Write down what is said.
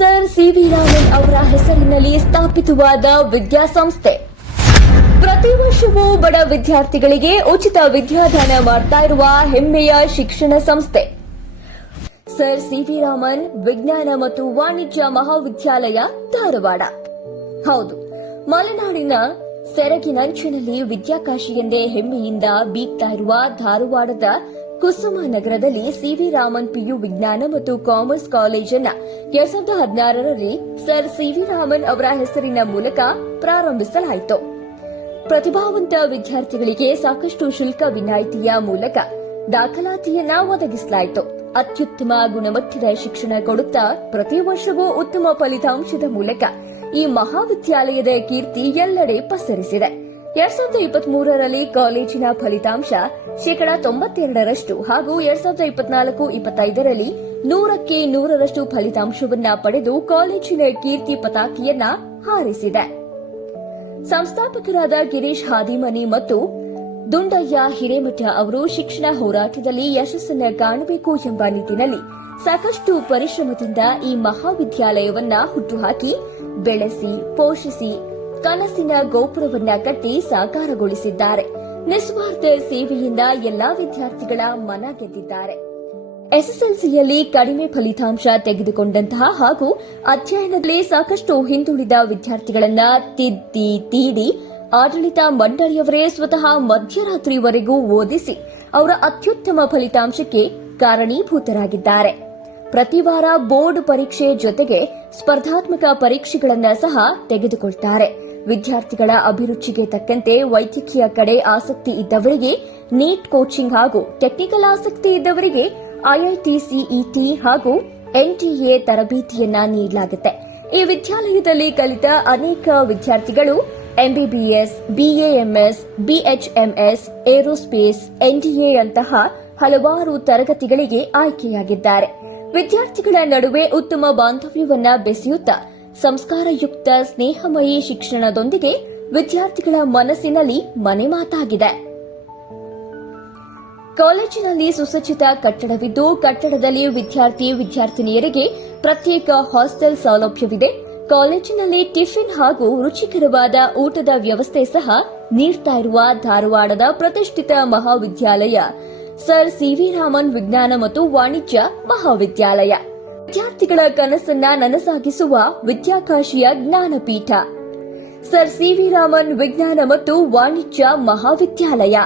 Sir C V Raman ಅವರ ಹೆಸರಿನಲ್ಲಿ ಸ್ಥಾಪಿತವಾದ ವಿದ್ಯಾಸಂಸ್ಥೆ ಪ್ರತಿ ವರ್ಷವೂ ಬಡ ವಿದ್ಯಾರ್ಥಿಗಳಿಗೆ ಉಚಿತ ವಿದ್ಯಾದಾನ ಮಾಡ್ತಾ ಇರುವ ಹೆಮ್ಮೆಯ ಶಿಕ್ಷಣ ಸಂಸ್ಥೆ ಸರ್ ಸಿವಿ ರಾಮನ್ ವಿಜ್ಞಾನ ಮತ್ತು ವಾಣಿಜ್ಯ ಮಹಾವಿದ್ಯಾಲಯ ಧಾರವಾಡ. ಹೌದು, ಮಲೆನಾಡಿನ ಸೆರಗಿನಂಚಿನಲ್ಲಿ ವಿದ್ಯಾಕಾಶಿ ಎಂದೇ ಹೆಮ್ಮೆಯಿಂದ ಬೀಗ್ತಾ ಇರುವ ಧಾರವಾಡದ ಕುಸುಮ ನಗರದಲ್ಲಿ ಸಿವಿ ರಾಮನ್ ಪಿಯು ವಿಜ್ಞಾನ ಮತ್ತು ಕಾಮರ್ಸ್ ಕಾಲೇಜನ್ನು 2016ರಲ್ಲಿ ಸರ್ ಸಿವಿ ರಾಮನ್ ಅವರ ಹೆಸರಿನ ಮೂಲಕ ಪ್ರಾರಂಭಿಸಲಾಯಿತು. ಪ್ರತಿಭಾವಂತ ವಿದ್ಯಾರ್ಥಿಗಳಿಗೆ ಸಾಕಷ್ಟು ಶುಲ್ಕ ವಿನಾಯಿತಿಯ ಮೂಲಕ ದಾಖಲಾತಿಯನ್ನ ಒದಗಿಸಲಾಯಿತು. ಅತ್ಯುತ್ತಮ ಗುಣಮಟ್ಟದ ಶಿಕ್ಷಣ ಕೊಡುತ್ತಾ ಪ್ರತಿ ವರ್ಷವೂ ಉತ್ತಮ ಫಲಿತಾಂಶದ ಮೂಲಕ ಈ ಮಹಾವಿದ್ಯಾಲಯದ ಕೀರ್ತಿ ಎಲ್ಲೆಡೆ ಪಸರಿಸಿದೆ. 2023ರಲ್ಲಿ ಕಾಲೇಜಿನ ಫಲಿತಾಂಶ 92% ಹಾಗೂ 2024-25ರಲ್ಲಿ 100ಕ್ಕೆ 100ರಷ್ಟು ಫಲಿತಾಂಶವನ್ನ ಪಡೆದು ಕಾಲೇಜಿನ ಕೀರ್ತಿ ಪತಾಕೆಯನ್ನ ಹಾರಿಸಿದೆ. ಸಂಸ್ಥಾಪಕರಾದ ಗಿರೀಶ್ ಹಾದಿಮನಿ ಮತ್ತು ದುಂಡಯ್ಯ ಹಿರೇಮಠ ಅವರು ಶಿಕ್ಷಣ ಹೋರಾಟದಲ್ಲಿ ಯಶಸ್ಸನ್ನು ಕಾಣಬೇಕು ಎಂಬ ನಿಟ್ಟಿನಲ್ಲಿ ಸಾಕಷ್ಟು ಪರಿಶ್ರಮದಿಂದ ಈ ಮಹಾವಿದ್ಯಾಲಯವನ್ನ ಹುಟ್ಟುಹಾಕಿ ಬೆಳೆಸಿ ಪೋಷಿಸಿ ಕನಸಿನ ಗೋಪುರವನ್ನ ಕಟ್ಟಿ ಸಾಕಾರಗೊಳಿಸಿದ್ದಾರೆ. ನಿಸ್ವಾರ್ಥ ಸೇವೆಯಿಂದ ಎಲ್ಲಾ ವಿದ್ಯಾರ್ಥಿಗಳ ಮನ ಗೆದ್ದಿದ್ದಾರೆ. ಎಸ್ಎಸ್ಎಲ್ಸಿಯಲ್ಲಿ ಕಡಿಮೆ ಫಲಿತಾಂಶ ತೆಗೆದುಕೊಂಡಂತಹ ಹಾಗೂ ಅಧ್ಯಯನದಲ್ಲಿ ಸಾಕಷ್ಟು ಹಿಂದುಳಿದ ವಿದ್ಯಾರ್ಥಿಗಳನ್ನ ತಿದ್ದಿ ತೀಡಿ ಆಡಳಿತ ಮಂಡಳಿಯವರೇ ಸ್ವತಃ ಮಧ್ಯರಾತ್ರಿವರೆಗೂ ಓದಿಸಿ ಅವರ ಅತ್ಯುತ್ತಮ ಫಲಿತಾಂಶಕ್ಕೆ ಕಾರಣೀಭೂತರಾಗಿದ್ದಾರೆ. ಪ್ರತಿ ವಾರ ಬೋರ್ಡ್ ಪರೀಕ್ಷೆ ಜೊತೆಗೆ ಸ್ಪರ್ಧಾತ್ಮಕ ಪರೀಕ್ಷೆಗಳನ್ನು ಸಹ ತೆಗೆದುಕೊಳ್ತಾರೆ. ವಿದ್ಯಾರ್ಥಿಗಳ ಅಭಿರುಚಿಗೆ ತಕ್ಕಂತೆ ವೈದ್ಯಕೀಯ ಕಡೆ ಆಸಕ್ತಿ ಇದ್ದವರಿಗೆ ನೀಟ್ ಕೋಚಿಂಗ್ ಹಾಗೂ ಟೆಕ್ನಿಕಲ್ ಆಸಕ್ತಿ ಇದ್ದವರಿಗೆ ಐಐಟಿ ಸಿಇಟಿ ಹಾಗೂ ಎನ್ಟಿಎ ತರಬೇತಿಯನ್ನ ನೀಡಲಾಗುತ್ತೆ. ಈ ವಿದ್ಯಾಲಯದಲ್ಲಿ ಕಲಿತ ಅನೇಕ ವಿದ್ಯಾರ್ಥಿಗಳು ಎಂಬಿಬಿಎಸ್, ಬಿಎಎಂಎಸ್, ಬಿಎಚ್ಎಂಎಸ್, ಏರೋಸ್ಪೇಸ್, ಎನ್ಡಿಎ ಅಂತಹ ಹಲವಾರು ತರಗತಿಗಳಿಗೆ ಆಯ್ಕೆಯಾಗಿದ್ದಾರೆ. ವಿದ್ಯಾರ್ಥಿಗಳ ನಡುವೆ ಉತ್ತಮ ಬಾಂಧವ್ಯವನ್ನ ಬೆಸೆಯುತ್ತಾ ಸಂಸ್ಕಾರಯುಕ್ತ ಸ್ನೇಹಮಯಿ ಶಿಕ್ಷಣದೊಂದಿಗೆ ವಿದ್ಯಾರ್ಥಿಗಳ ಮನಸ್ಸಿನಲ್ಲಿ ಮನೆ ಮಾತಾಗಿದೆ. ಕಾಲೇಜಿನಲ್ಲಿ ಸುಸಜ್ಜಿತ ಕಟ್ಟಡವಿದ್ದು ಕಟ್ಟಡದಲ್ಲಿ ವಿದ್ಯಾರ್ಥಿನಿಯರಿಗೆ ಪ್ರತ್ಯೇಕ ಹಾಸ್ಟೆಲ್ ಸೌಲಭ್ಯವಿದೆ. ಕಾಲೇಜಿನಲ್ಲಿ ಟಿಫಿನ್ ಹಾಗೂ ರುಚಿಕರವಾದ ಊಟದ ವ್ಯವಸ್ಥೆ ಸಹ ನೀಡ್ತಾ ಇರುವ ಧಾರವಾಡದ ಪ್ರತಿಷ್ಠಿತ ಮಹಾವಿದ್ಯಾಲಯ ಸರ್ ಸಿವಿ ರಾಮನ್ ವಿಜ್ಞಾನ ಮತ್ತು ವಾಣಿಜ್ಯ ಮಹಾವಿದ್ಯಾಲಯ. ವಿದ್ಯಾರ್ಥಿಗಳ ಕನಸನ್ನ ನನಸಾಗಿಸುವ ವಿದ್ಯಾಕಾಶಿಯ ಜ್ಞಾನಪೀಠ ಸರ್ ಸಿವಿ ರಾಮನ್ ವಿಜ್ಞಾನ ಮತ್ತು ವಾಣಿಜ್ಯ ಮಹಾವಿದ್ಯಾಲಯ.